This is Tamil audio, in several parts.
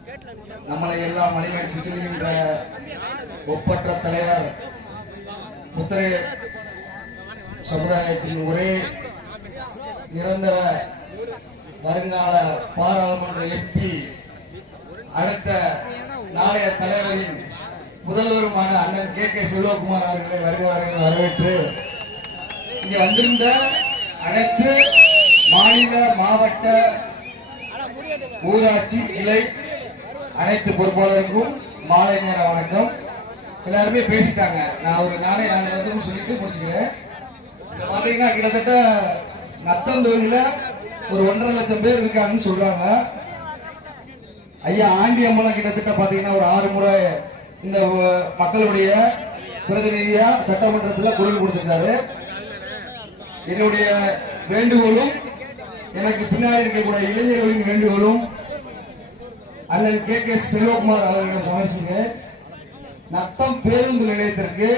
கேட்ல நிக்கிறான். நம்மளை எல்லாம் வழிநடத்தி செல்கின்ற ஒப்பற்ற தலைவர் புத்தரை சமுதாயத்தின் ஒரே நிரந்தர வருங்கால பாராளுமன்ற எம்பி அடுத்த நாளைய தலைவரின் முதல்வருமான அண்ணன் கே கே செல்வகுமார் அவர்களை வருக வருக வரவேற்று இங்கே வந்திருந்த அனைத்து மாநில மாவட்ட ஊராட்சி கிளை அனைத்து பொறுப்பாளருக்கும் மாலை நேர வணக்கம். எல்லாருமே பேசிட்டாங்க. நான் ஒரு நாளை நாங்கள் வந்து சொல்லிட்டு முடிச்சுக்கிறேன். இப்ப பாத்தீங்கன்னா கிட்டத்தட்ட நத்தம் ஒரு ஒன்றரை லட்சம் பேர் இருக்காங்கன்னு சொல்றாங்க. ஐயா ஆண்டி அம்மலம் கிட்டத்தட்ட பாத்தீங்கன்னா ஒரு ஆறு முறை இந்த மக்களுடைய பிரதிநிதியா சட்டமன்றத்துல குரல் கொடுத்திருக்காரு. என்னுடைய வேண்டுகோளும் எனக்கு பின்னாடி இருக்கக்கூடிய இளைஞர்களின் வேண்டுகோளும் அண்ணன் கே கே செல்வகுமார் அவர்களிடம் சமர்ப்பிக்கிறேன். நத்தம் பேருந்து நிலையத்திற்கு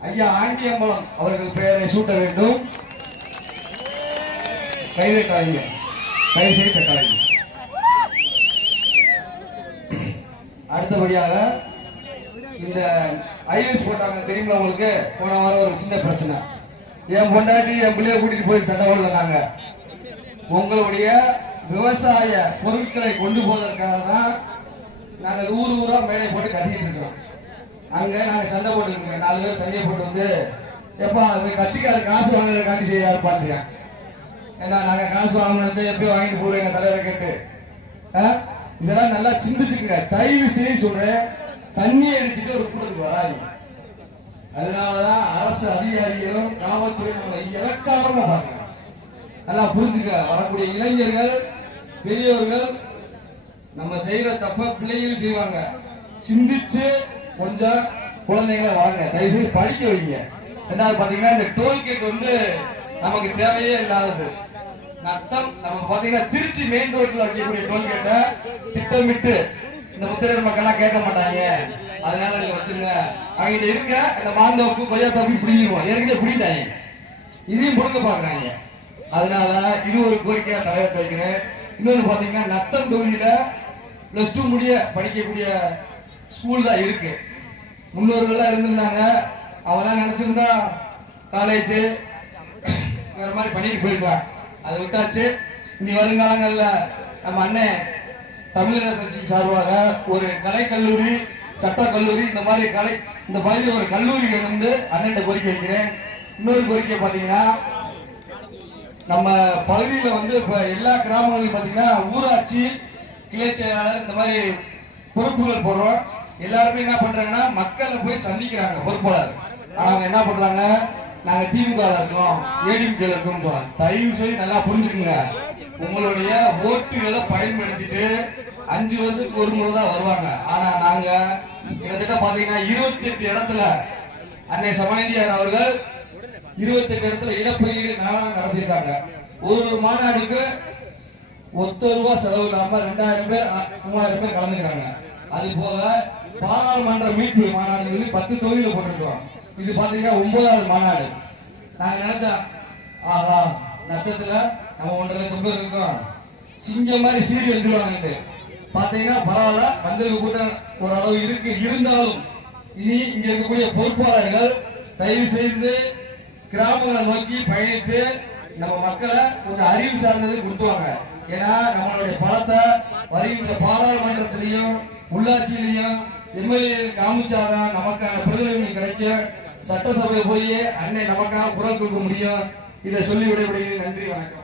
ஐயா ஆண்டியம்பலம் அவர்கள் பெயரை சூட்ட வேண்டும். கைதை கலைங்க கை செய்த கலைங்க அடுத்தபடியாக இந்த ஐஎஸ் போட்டாங்க. தெரியுமா உங்களுக்கு? போன வாரம் ஒரு சின்ன பிரச்சனை. என் பொண்டாட்டி என் பிள்ளைய கூட்டிட்டு போய் சண்டை நாங்க. உங்களுடைய விவசாய பொருட்களை கொண்டு போவதற்காக தான் நாங்கள் ஊர் ஊரா மேலே போட்டு கத்திட்டு இருக்கோம் அங்க நாங்க சண்டை போட்டு இருக்கோம் நாலு பேர் தண்ணியை போட்டு வந்து எப்பா அந்த கட்சிக்காரர் காசு வாங்குறதுக்காண்டி காட்டி செய்யாது பாத்துறேன் ஏன்னா நாங்க காசு வாங்கணும்னு எப்படி வாங்கிட்டு போறோம் எங்க தலைவரை கேட்டு? ஆ? இதெல்லாம் நல்லா சிந்திச்சுக்கங்க. தயவு செய்ய சொல்றேன் தண்ணியை அடிச்சுட்டு ஒரு கூட்டத்துக்கு வராது அதனாலதான் அரசு அதிகாரிகளும் காவல்துறை நம்மளை இலக்காரமா பார்க்கணும் நல்லா புரிஞ்சுக்க. வரக்கூடிய இளைஞர்கள் பெரியவர்கள் நம்ம செய்யற தப்ப பிள்ளைகள் செய்வாங்க. சிந்திச்சு கொஞ்சம் குழந்தைங்களை வாங்க தயவு செய்து படிக்க வைங்க. ரெண்டாவது பாத்தீங்கன்னா இந்த டோல்கேட் வந்து நமக்கு தேவையே இல்லாதது. நத்தம் நம்ம பாத்தீங்கன்னா திருச்சி மெயின் ரோட்ல வைக்கக்கூடிய டோல்கேட்டை திட்டமிட்டு இந்த முத்திரையர் மக்கள்லாம் கேட்க மாட்டாங்க. அதனால இங்க வச்சுங்க. அங்கிட்ட இருக்க இந்த மாந்தோப்பு கொய்யா தோப்பு பிடிங்கிருவோம் ஏற்கனவே பிடிட்டாங்க இதையும் கொடுக்க பாக்குறாங்க அதனால இது ஒரு கோரிக்கையா தலைவர் வைக்கிறேன் இன்னொன்னு பாத்தீங்கன்னா நத்தம் தொகுதியில பிளஸ் டூ முடிய படிக்கக்கூடிய ஸ்கூல் தான் இருக்கு. முன்னோர்கள்லாம் இருந்திருந்தாங்க. அவெல்லாம் நினைச்சிருந்தா காலேஜ் வேற மாதிரி பண்ணிட்டு போயிருக்கான் அதை விட்டாச்சு. இனி வருங்காலங்களில் நம்ம அண்ணன் தமிழக சார்பாக ஒரு கலை கல்லூரி சட்ட கல்லூரி இந்த மாதிரி கலை இந்த பகுதியில் ஒரு கல்லூரி வந்து அண்ணன் கோரிக்கை வைக்கிறேன். இன்னொரு கோரிக்கை பார்த்தீங்கன்னா நம்ம பகுதியில் வந்து இப்போ எல்லா கிராமங்களையும் பார்த்தீங்கன்னா ஊராட்சி கிளை செயலாளர் இந்த மாதிரி பொறுப்புகள் போடுறோம். எல்லாருமே என்ன பண்றாங்கன்னா மக்களை போய் சந்திக்கிறாங்க பொறுப்பாளர். அவங்க என்ன பண்றாங்க நாங்க திமுக இருக்கோம் ஏடிஎம்கே இருக்கோம் தயவு செய்து நல்லா புரிஞ்சுக்குங்க. உங்களுடைய ஓட்டுகளை பயன்படுத்திட்டு அஞ்சு வருஷத்துக்கு ஒரு முறை தான் வருவாங்க. ஆனா நாங்க கிட்டத்தட்ட பாத்தீங்கன்னா இருபத்தி எட்டு இடத்துல அன்னை சமநீதியார் அவர்கள் இருபத்தெட்டு இடத்துல இடப்பயிர் நாளாக நடத்திருக்காங்க ஒரு ஒரு மாநாடுக்கு ஒத்த ரூபா செலவு இல்லாம ரெண்டாயிரம் பேர் மூவாயிரம் பேர் கலந்துக்கிறாங்க. அது போக பாராளுமன்ற மீட்பு மாநாடு சொல்லி பத்து தொகுதியில போட்டிருக்கிறோம். இது பாத்தீங்கன்னா ஒன்பதாவது மாநாடு. நாங்க நினைச்சா ஆஹா நத்தத்துல நம்ம ஒன்றரை லட்சம் பேர் இருக்கோம். சிங்கம் மாதிரி சீடி வந்துருவாங்க பாத்தீங்கன்னா பரவாயில்ல வந்திருக்க கூட்டம் ஓரளவு இருக்கு. இருந்தாலும் இனி இங்க இருக்கக்கூடிய பொறுப்பாளர்கள் தயவு செய்து கிராமங்களை நோக்கி பயணித்து நம்ம மக்களை கொஞ்சம் அறிவு சார்ந்தது கொடுத்துவாங்க ஏன்னா நம்மளுடைய பலத்தை வருகின்ற பாராளுமன்றத்திலையும் உள்ளாட்சியிலையும் எம்எல்ஏ காமிச்சாதான் நமக்கான பிரதிநிதி கிடைக்கும் சட்டசபை போய் அன்னை நமக்காக குரல் கொடுக்க முடியும். இதை சொல்லி விடைபடுகிறேன் நன்றி வணக்கம்.